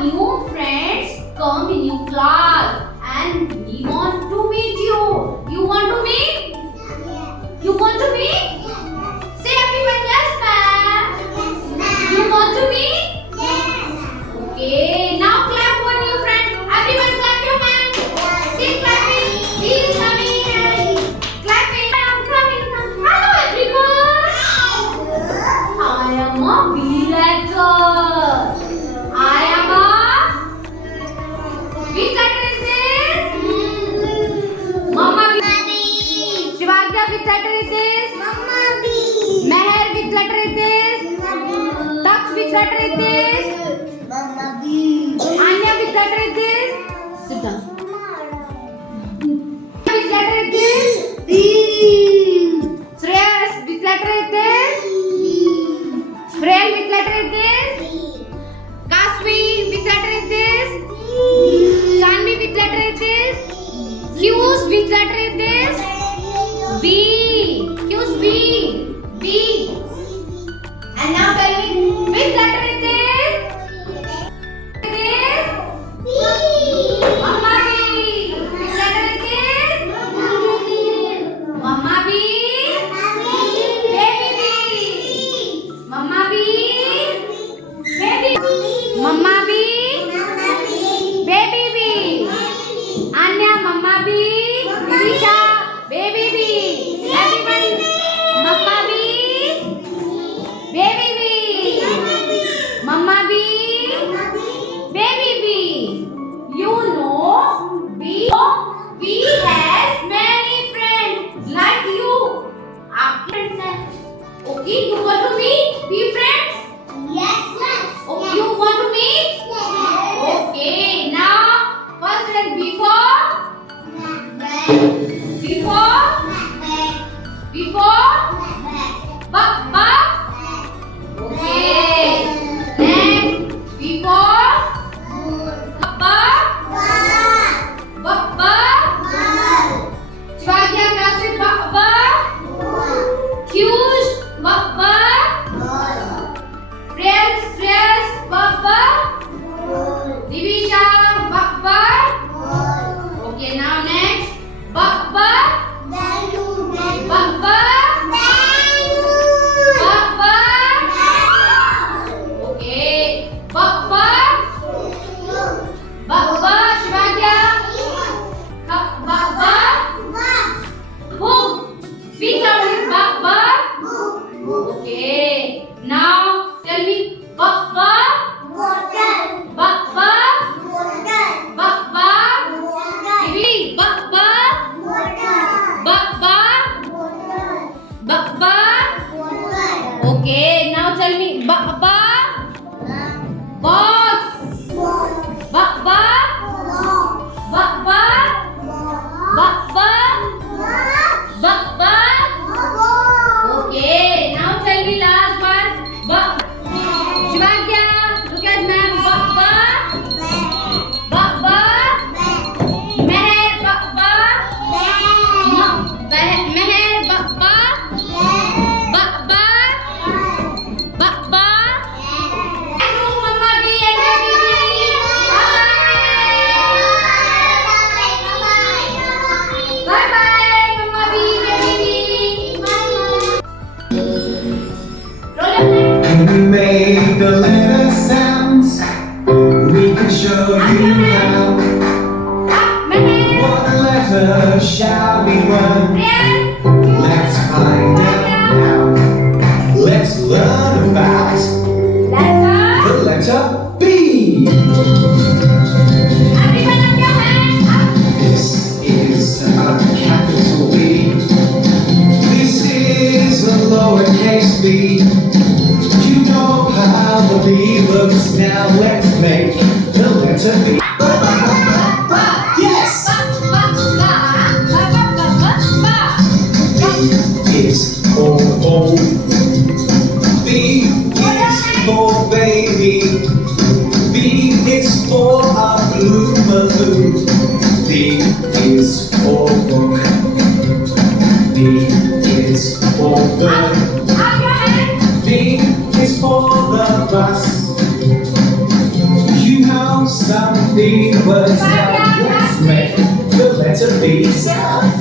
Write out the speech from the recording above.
new friends come in new class and we want to meet you. You want to meet? You want to meet? Say everyone yes, ma'am. You want to meet? Okay, now clap for new friends. Everyone clap your hands. Keep clapping. Please coming and clapping. I'm coming. Hello everyone. I am a villager. I am a. Which letter is this? Mama B. Shivagya, which letter is this? Meher, which letter is this? Daksh, which letter is this? Anya, which letter is this? Sit down. Which letter is this? Shreyas, which letter is this? Shreyal, which letter is this? Kasvi, which letter is this? Sanvi, which letter is this? Q's, which letter is this? B. Q's B. B. And now tell me, which letter is this? This? Mama B. Which letter is this? Mama B. Baby B. Mama B. Baby. Mama B. Baby B. Anya, Mama B. Risha, Baby B. Everyone, Mama B. Baby B. Mama B. Baby B. You know, we has many friends like you. Our friends are. Okay, you want to meet? Be friends? Okay, you want to meet? Okay, now first let's before. But. Okay. Next, before. But. Shivagya, Kashif, but. Qsh, but. Shreyas, but. Divisha, but. Okay, now next. But. Okay. But. Shivagya. Book. Speak loudly. But. Okay. Now tell me. But. Okay, now tell me box. Okay, now tell me last one. Shivagya, look at ma'am. Meher, We make the letter sounds. We can show you how. What letter shall we run? Let's find out now. Let's learn about the letter B. This is a capital B. This is a lowercase b. You know how the B looks. Now let's make the letter B. Yes! B is for ball. B is for baby. B is for a blue balloon. B is for book. B is for bird. B is for the bus. You lead words. Now let's make the letter B sound.